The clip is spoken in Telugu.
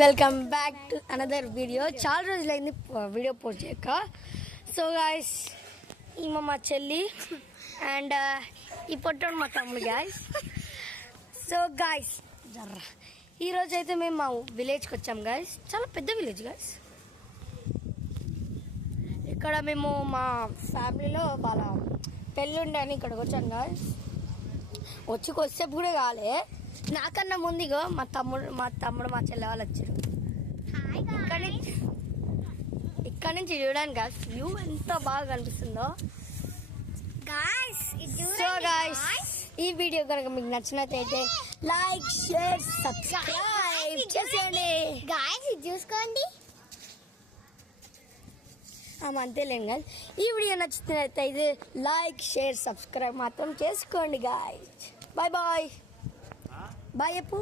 Welcome back to another video. చాలా రోజులైంది వీడియో పోస్ట్ చేయక. సో గాయస్, ఈమె మా చెల్లి అండ్ ఈ పొట్టోడు మా తమ్ముడు గాయస్. సో గాయస్, ఈరోజు అయితే మేము మా విలేజ్కి వచ్చాం గాయస్. చాలా పెద్ద విలేజ్ గాయస్. ఇక్కడ మేము మా ఫ్యామిలీలో వాళ్ళ పెళ్ళుండి అని ఇక్కడికి వచ్చాం గాయస్. కొద్దిసేపు కూడా కాలే. నాకన్నా ముందుగా మా తమ్ముడు మా చెల్లె వాళ్ళు వచ్చారు. ఇక్కడ నుంచి చూడండి గాయస్, వ్యూ ఎంత బాగా కనిపిస్తుందో. సో గాయస్, ఈ వీడియో కనుక మీకు నచ్చినట్లయితే లైక్, షేర్, సబ్స్క్రైబ్ చేసేయండి గాయ్స్. ఇది చూసుకోండి. అంతేలేండి గాయస్. ఈ వీడియో నచ్చినట్లయితే లైక్, షేర్, సబ్స్క్రైబ్ మాత్రం చేసుకోండి గాయస్. Bye bye. బాయ్ చెప్పు.